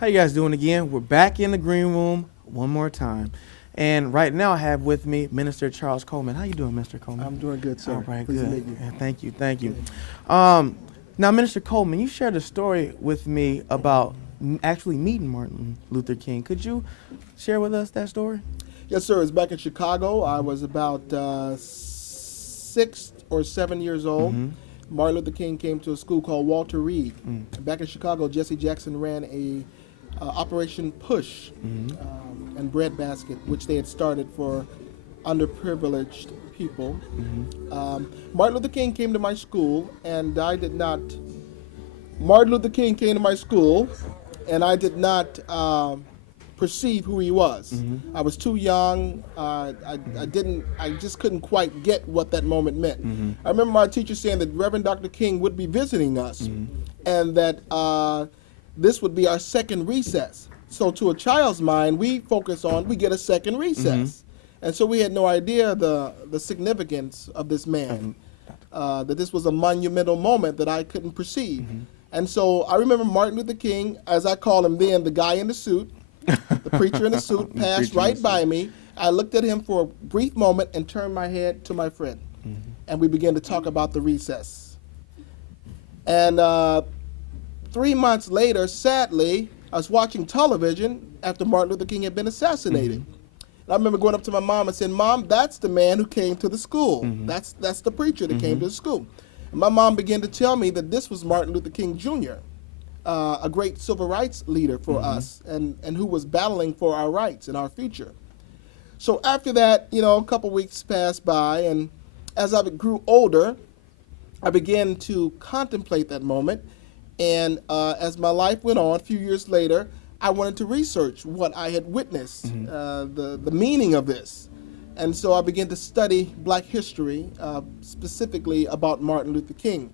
How you guys doing again? We're back in the green room one more time. And right now I have with me Minister Charles Coleman. How you doing, Mr. Coleman? I'm doing good, sir. All right, Pleased good. to meet you. Yeah, thank you, thank you. Good. Now, Minister Coleman, you shared a story with me about actually meeting Martin Luther King. Could you share with us that story? Yes, sir. It's back in Chicago. I was about 6 or 7 years old. Mm-hmm. Martin Luther King came to a school called Walter Reed. Mm. Back in Chicago, Jesse Jackson ran a Operation Push and breadbasket, which they had started for underprivileged people. Martin Luther King came to my school, and I did not. Martin Luther King came to my school, and I did not perceive who he was. I was too young. I didn't. I just couldn't quite get what that moment meant. I remember my teacher saying that Reverend Dr. King would be visiting us, and that this would be our second recess. So to a child's mind, we focus on we get a second recess, and so we had no idea the significance of this man. That this was a monumental moment that I couldn't perceive. And so I remember Martin Luther King, as I call him then, the guy in the suit, the preacher in the suit, passed right by me. I looked at him for a brief moment and turned my head to my friend. And we began to talk about the recess. And 3 months later, sadly, I was watching television after Martin Luther King had been assassinated. And I remember going up to my mom and saying, "Mom, that's the man who came to the school. That's the preacher that came to the school." And my mom began to tell me that this was Martin Luther King Jr., a great civil rights leader for us, and who was battling for our rights and our future. So after that, a couple weeks passed by, and as I grew older, I began to contemplate that moment. And as my life went on, a few years later, I wanted to research what I had witnessed, the meaning of this. And so I began to study black history, specifically about Martin Luther King.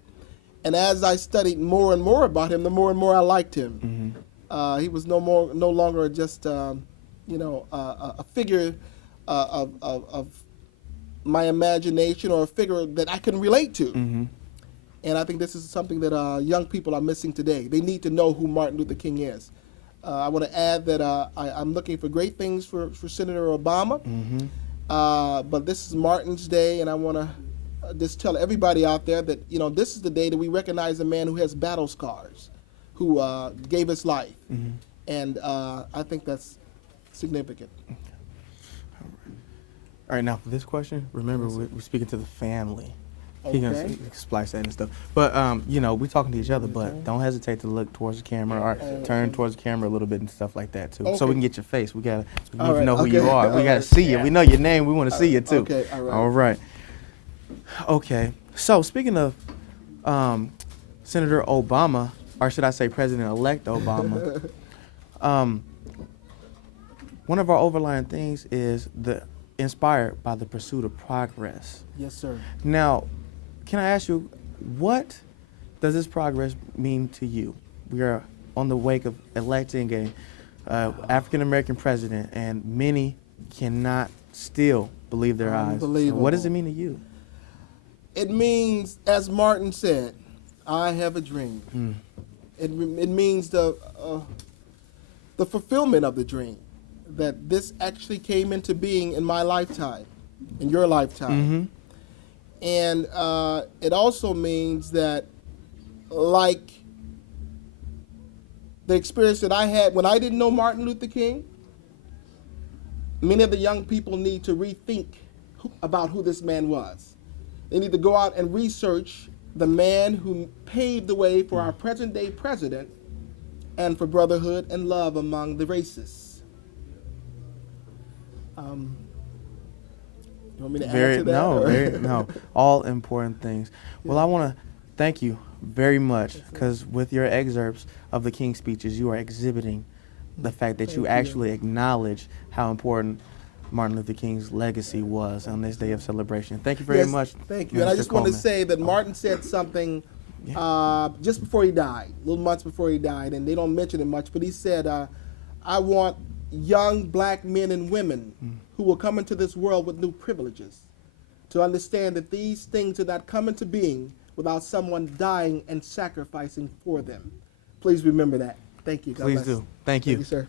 And as I studied more and more about him, the more and more I liked him. He was no longer just a figure of my imagination, or a figure that I can relate to. And I think this is something that young people are missing today. They need to know who Martin Luther King is. I want to add that I'm looking for great things for Senator Obama. But this is Martin's Day, and I want to just tell everybody out there that this is the day that we recognize a man who has battle scars, who gave his life, and I think that's significant. All right, now for this question, remember we're speaking to the family. Okay. He can splice that and stuff. But, we're talking to each other, but don't hesitate to look towards the camera or turn towards the camera a little bit and stuff like that, too. So we can get your face. We need to know who you are. We got to see you. We know your name. We want to see you, too. Okay, all right. Okay. So, speaking of Senator Obama, or should I say President-elect Obama, one of our overlying things is inspired by the pursuit of progress. Yes, sir. Now, can I ask you, what does this progress mean to you? We are on the wake of electing a African-American president, and many cannot still believe their eyes. So what does it mean to you? It means, as Martin said, I have a dream. It means the fulfillment of the dream, that this actually came into being in my lifetime, in your lifetime. And it also means that, like the experience that I had when I didn't know Martin Luther King, many of the young people need to rethink about who this man was. They need to go out and research the man who paved the way for our present-day president and for brotherhood and love among the races. You want me to add to that? No, all important things. Well, I want to thank you very much, because with your excerpts of the King speeches, you are exhibiting the fact that you actually acknowledge how important Martin Luther King's legacy was on this day of celebration. Thank you very much. Thank you. And I just want to say that Martin said something just before he died, little months before he died, and they don't mention it much, but he said, I want young black men and women who will come into this world with new privileges to understand that these things did not come into being without someone dying and sacrificing for them. Please remember that. Thank you. God Please bless. do. Thank you. Thank you, sir.